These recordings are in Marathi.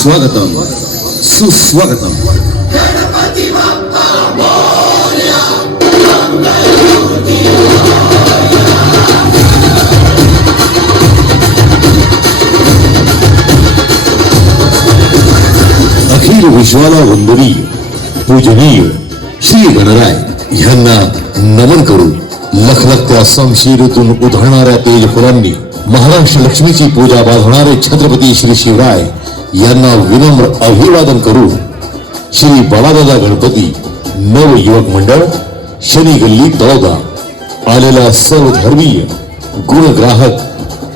स्वागतम सुस्वागतम. अखिल विश्वाला वंदनीय पूजनीय श्री गणराय यांना नमन करू. लखलखत्या समशिरीतून उधळणाऱ्या तेजफुलांनी महाराष्ट्र लक्ष्मीची पूजा बांधणारे छत्रपती श्री शिवराय यांना विनम्र अभिवादन करू. श्री बाळादादा गणपती नवयुवक मंडळ शनी गल्ली तळोदा आलेल्या सर्व धर्मीय गुणग्राहक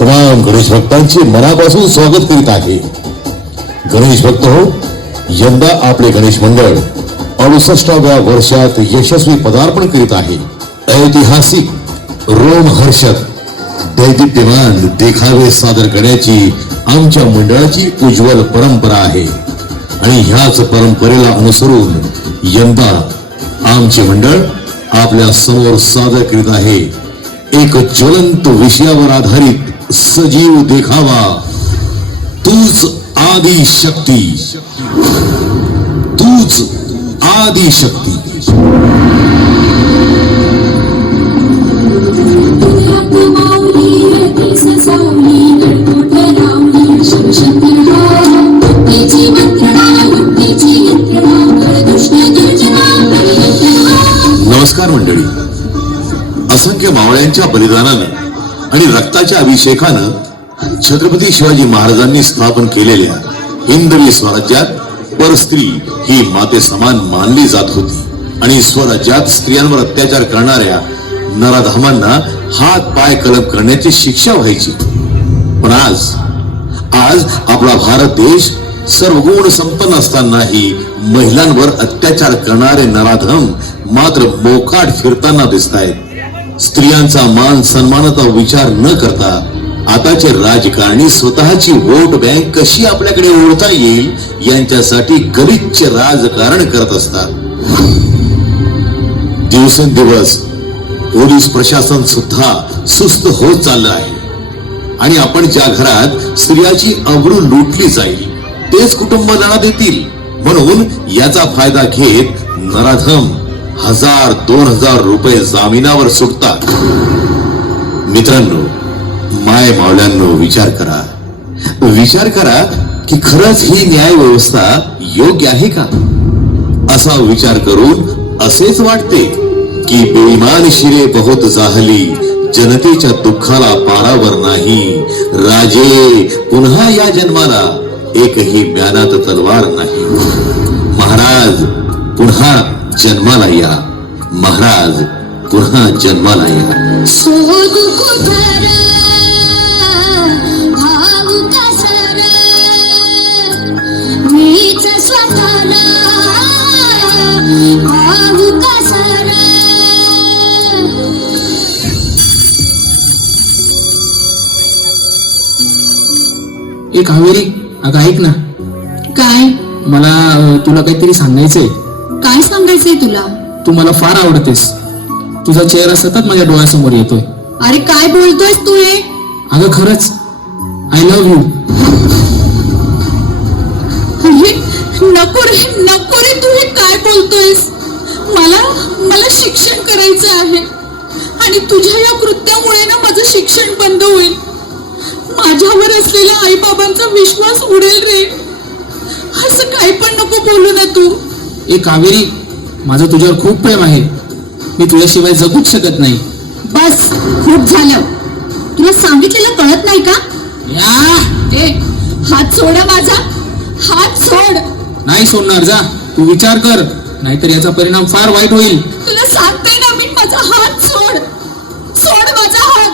तमाम गणेश भक्तांचे मनापासून स्वागत करीत आहे. गणेश भक्त हो, यंदा आपले गणेश मंडळ 68व्या वर्षात यशस्वी पदार्पण करीत आहे. ऐतिहासिक रोमहर्षक दैदिप्यमान देखावे सादर करण्याची आमच्या मंडळाची उज्ज्वल परंपरा आहे आणि ह्याच परंपरेला अनुसरून यंदा आमचे मंडळ आपल्या समोर सादर करीत आहे एक ज्वलंत विषयावर आधारित सजीव देखावा. तूच आदि शक्ती, तूच आदि शक्ती. नमस्कार मंडळी. असंख्य मावळ्यांच्या बलिदानानं आणि रक्ताच्या अभिषेकानं छत्रपती शिवाजी महाराजांनी स्थापन केलेल्या हिंदवी स्वराज्यात परस्त्री ही माते समान मानली जात होती आणि स्वराज्यात स्त्रियांवर अत्याचार करणाऱ्या नराधमांना हात पाय कलम करण्याची शिक्षा व्हायची. पण आज आपला भारत देश सर्वगुण संपन्न असतानाही महिलांवर अत्याचार करणारे नराधम मात्र मोकाट फिरताना दिसतायत. स्त्रियांचा मान सन्मानाचा विचार न करता आताचे राजकारणी स्वतःची वोट बँक कशी आपल्याकडे ओढता येईल यांच्यासाठी गलिच्छ राजकारण करत असतात. दिवसेंदिवस पोलीस प्रशासन सुद्धा सुस्त होत चाललं आहे आणि आपण ज्या घरात स्त्रियाची अब्रू लुटली जाईल तेच कुटुंब लढा देतील म्हणून याचा फायदा घेत नराधम 1000-2000 रुपये जामिनावर सुटतात. मित्रांनो, माय मावल्यांनो, विचार करा की खरंच ही न्याय व्यवस्था योग्य आहे का? असा विचार करून असेच वाटते की बेईमान शिरे बहुत जाहली, जनतेच्या दुःखाला पारावर नाही. राजे पुन्हा या जन्माला एकही म्यानात तलवार नाही. महाराज पुन्हा जन्माला या, महाराज पुन्हा जन्माला या. एक कावेरी, अगं ऐक ना. काय? मला तुला काहीतरी सांगायचंय. काय सांगायचंय तुला? तू मला फार आवडतेस. तुझा चेहरा सतत माझ्या डोळ्यासमोर येतोय. अरे काय बोलतोयस तू हे? अगं खरंच, आय लव्ह यू. नको रे, तू हे काय बोलतोयस? मला शिक्षण करायचं आहे आणि तुझ्या या कृत्यामुळे ना माझं शिक्षण बंद होईल. माझ्यावर असलेला आई बाबांचा विश्वास उडेल रे. असं काही पण नको बोलू ना तू. एक कावेरी, माझं तुझ्यावर खूप प्रेम आहे. मी तुझ्याशिवाय जगूच शकत नाही. बस, खूप झालं. तुला सांगितलेलं कळत नाही का? हात सोड माझा, हात सोड. नाही सोडणार. जा, तू विचार कर, नाहीतर याचा परिणाम फार वाईट होईल. तुला सांगते ना मी, माझा हात सोड. सोड माझा हात.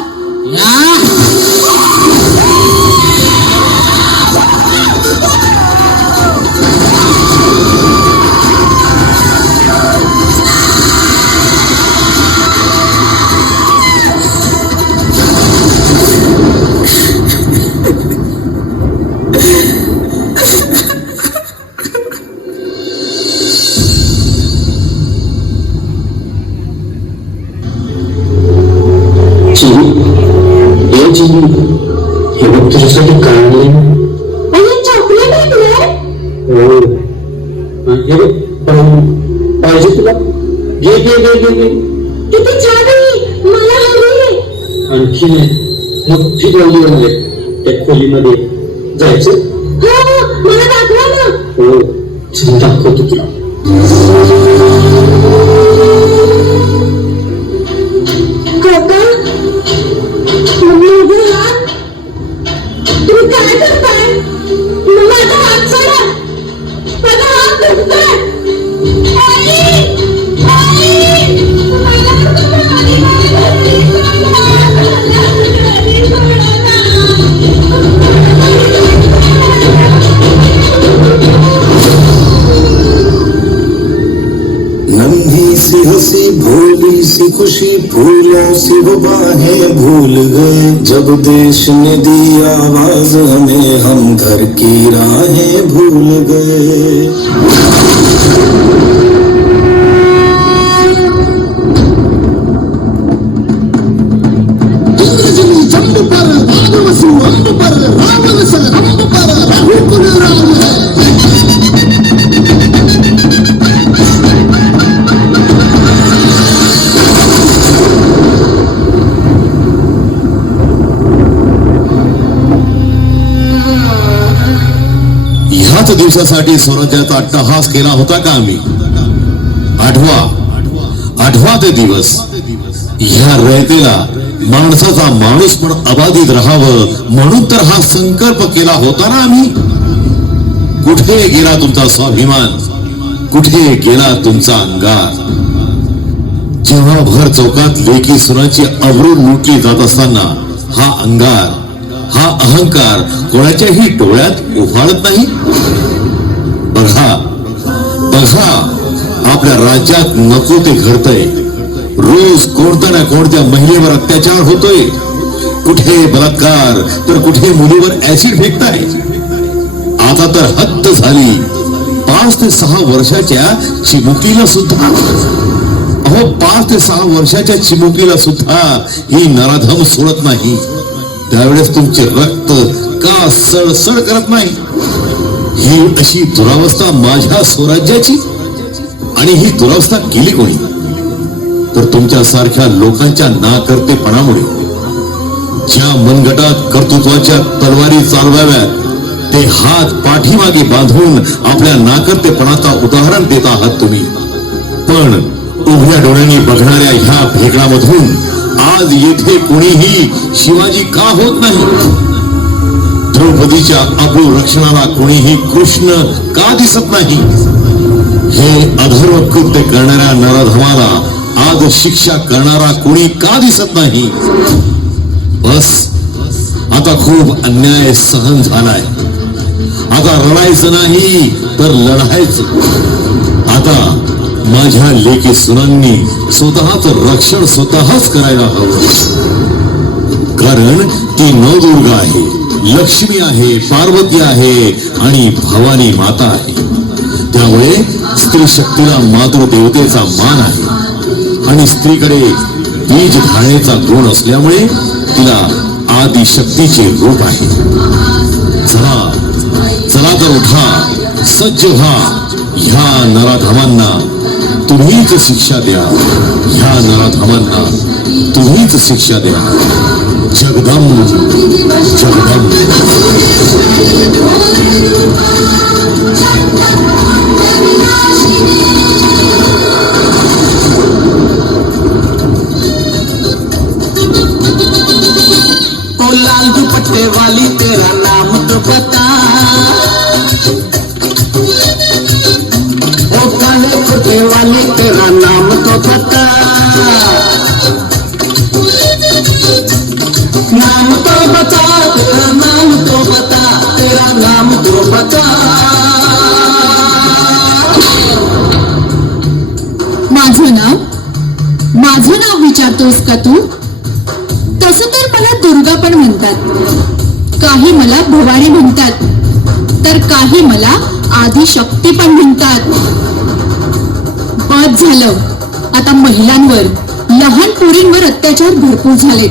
हे बघ तुझ्यासाठी काय चॉकलेट आहे. येते. किती छान आहे, मला हवी. आणखी नाही, मोठी बाहुली बनले त्या खोलीमध्ये जायचं. हो, मला दाखवा ना. हो, चल दाखवतो तुला. काका, माझा हात. तुम्ही काय करताय? माझा हात सोडा. माझा हात दुखतोय. आई! आई! मला सोडा. आई, मला नन्ही सी हंसी भोली सी खुशी फूलों सी वो बाहें भूल गए जब देश ने दी आवाज हमें हम घर की राहें भूल गए. जंबू पर भागवसु अंब पर रावण सल रंब पर रघुकुल राम है. ह्याच दिवसासाठी स्वराज्याचा अट्टहास केला होता का आम्ही? आठवा ते दिवस. ह्या रयतेला माणसाचा माणूस पण अबाधित राहावं म्हणून तर हा संकल्प केला होता ना आम्ही. कुठे गेला तुमचा स्वाभिमान? कुठे गेला तुमचा अंगार? जेव्हा भर चौकात लेकी सुनाची अब्रू लुटली जात असताना हा अंगार, हा अहंकार कोणाच्याही डोळ्यात उफाळत नाही. बघा आपल्या राज्यात नको ते घडतंय. रोज कोणत्या ना कोणत्या महिलेवर अत्याचार होतोय. कुठे बलात्कार तर कुठे मुलीवर ऍसिड फेकताय. आता तर हद्द झाली. 5 ते 6 वर्षाच्या चिमुकलीला सुद्धा 5 ते 6 वर्षाच्या चिमुकलीला सुद्धा ही नराधम सोडत नाही. त्यावेळेस तुमचे रक्त का सळसळ करत नाही? ही अशी दुरावस्था माझ्या स्वराज्याची. आणि ही दुरावस्था केली कोणी? तर तुमच्या सारख्या लोकांच्या नाकर्तेपणामुळे. ज्या मनगटात कर्तृत्वाच्या तलवारी चालवाव्यात ते हात पाठीमागे बांधून आपल्या नाकर्तेपणाचा उदाहरण देत आहात तुम्ही. पण उघड्या डोळ्यांनी बघणाऱ्या ह्या भेकडामधून आज येथे कोणीही शिवाजी का होत नाही? द्रौपदीच्या अब्रू रक्षणाला कोणीही कृष्ण का दिसत नाही? हे अधर्म कृत्य करणाऱ्या नराधमाला आज शिक्षा करणारा कोणी का दिसत नाही? बस, आता खूप अन्याय सहन झालाय. आता रडायचं नाही तर लढायचं. आता माझ्या लेकी सुनांनी स्वतःच रक्षण स्वतःच करायला हवं. कारण ती नवदुर्गा आहे, लक्ष्मी आहे, पार्वती आहे आणि भवानी माता आहे. त्यामुळे स्त्री शक्तीला मातृदेवतेचा मान आहे आणि स्त्रीकडे बीज घालण्याचा गुण असल्यामुळे तिला आदि शक्तीचे रूप आहे. चला तर उठा, सज्ज व्हा. ह्या नराधमांना तुम्हीच शिक्षा द्या. ह्या नराधमांना तुम्हीच शिक्षा द्या. जगदंब जगदंब. ओ लाल दुपट्टे वाली तेरा नाम तो बता. ओ काले कुर्ते वाली तेरा नाम तो बता. नाम तो बता, तेरा नाम तो बता, तेरा नाम तो बता. माझं नाव विचारतोस का तू? तसं तर मला दुर्गा पण म्हणतात, काही मला भवानी म्हणतात, तर काही मला आदिशक्ती पण म्हणतात. बस झालं, आता महिलांवर, लहान पोरींवर अत्याचार भरपूर झालेत.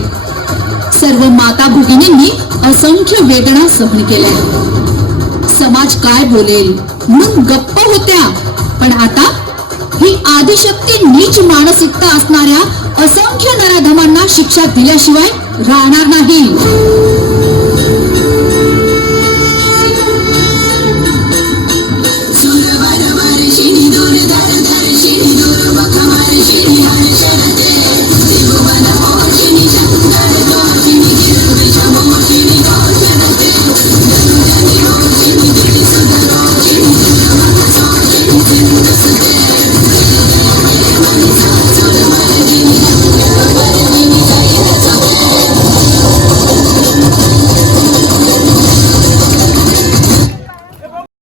सर्व माता भगिनींनी असंख्य वेदना सहन केल्या. समाज काय बोलेल म्हणून गप्प होत्या, पण आता ही आदिशक्ती नीच मानसिकता असणाऱ्या असंख्य नराधमांना शिक्षा दिल्याशिवाय राहणार नाही.